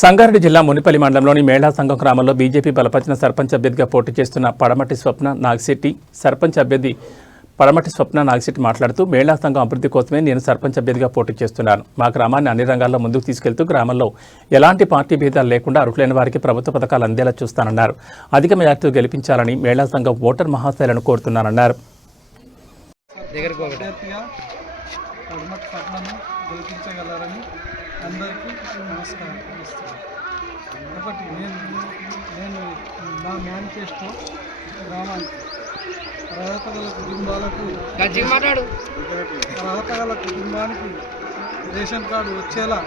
సంగారెడ్డి జిల్లా మునిపల్లి మండలంలోని మేళా సంఘం గ్రామంలో బీజేపీ బలపరిచిన సర్పంచ్ అభ్యర్థిగా పోటీ చేస్తున్న పడమటి స్వప్న నాగశెట్టి సర్పంచ్ అభ్యర్థి పడమటి స్వప్న నాగశెట్టి మాట్లాడుతూ మేళా సంఘం అభివృద్ధి కోసమే నేను సర్పంచ్ అభ్యర్థిగా పోటీ చేస్తున్నాను. మా గ్రామాన్ని అన్ని రంగాల్లో ముందుకు తీసుకెళ్తూ గ్రామంలో ఎలాంటి పార్టీ భేదాలు లేకుండా అర్హులైన వారికి ప్రభుత్వ పథకాలు అందేలా చూస్తానన్నారు. అధిక మెజార్టీతో గెలిపించాలని మేళా సంఘం ఓటర్ మహాశైలను కోరుతున్నానన్నారు. అభ్యర్థిగా పడమటి పట్లను గెలిపించగలరని అందరికీ నమస్కారం ఒకటి నేను నేను నా మేనిఫెస్టో గ్రామానికి అర్హత గల కుటుంబాలకు అర్హత గల కుటుంబానికి రేషన్ కార్డు వచ్చేలా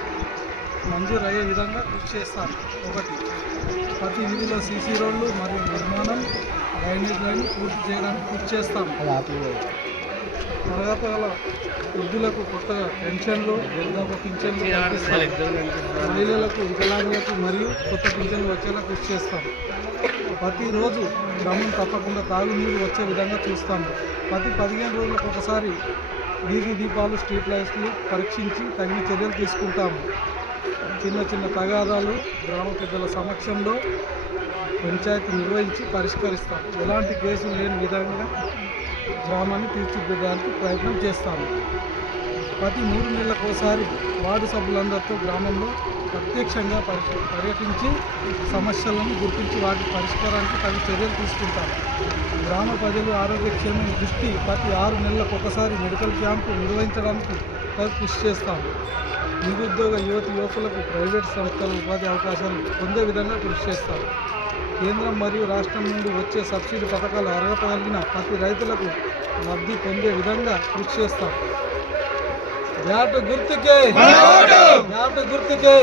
మంజూరు అయ్యే విధంగా కృషి చేస్తాను. ఒకటి ప్రతి వీధిలో సీసీ రోడ్లు మరియు నిర్మాణం డ్రైనేజ్ లైన్ పూర్తి చేయడానికి కృషి చేస్తాం అర్హత వృద్ధులకు కొత్తగా పెన్షన్లు వృద్ధాప్య పింఛన్లు మహిళలకు వికలాంగులకు మరియు కొత్త పింఛన్లు వచ్చేలా కృషి చేస్తాం ప్రతిరోజు గ్రామం తప్పకుండా తాగునీరు వచ్చే విధంగా చూస్తాము. ప్రతి పదిహేను రోజులకు ఒకసారి వీధి దీపాలు స్ట్రీట్ లైట్స్లు పరీక్షించి తగిన చర్యలు తీసుకుంటాము. చిన్న చిన్న తగాదాలు గ్రామ పెద్దల సమక్షంలో పంచాయతీ నిర్వహించి పరిష్కరిస్తాం ఎలాంటి కేసులు లేని విధంగా గ్రామాన్ని తీర్చిదిద్దడానికి ప్రయత్నం చేస్తాము. ప్రతి మూడు నెలలకు ఒకసారి వార్డు సభ్యులందరితో గ్రామంలో ప్రత్యక్షంగా పర్యటించి సమస్యలను గుర్తించి వాటి పరిష్కారానికి తగిన చర్యలు తీసుకుంటారు. గ్రామ ప్రజలు ఆరోగ్యక్షేమం దృష్టి ప్రతి ఆరు నెలలకు ఒకసారి మెడికల్ క్యాంపు నిర్వహించడానికి కృషి చేస్తాము నిరుద్యోగ యువతి యువకులకు ప్రైవేట్ సంస్థల ఉపాధి అవకాశాలు పొందే విధంగా కృషి చేస్తారు. కేంద్రం మరియు రాష్ట్రం నుండి వచ్చే సబ్సిడీ పథకాలు అర్హత కలిగిన ప్రతి రైతులకు లబ్ధి పొందే విధంగా కృషి చేస్తాం గుర్తుకే. గుర్తుకే.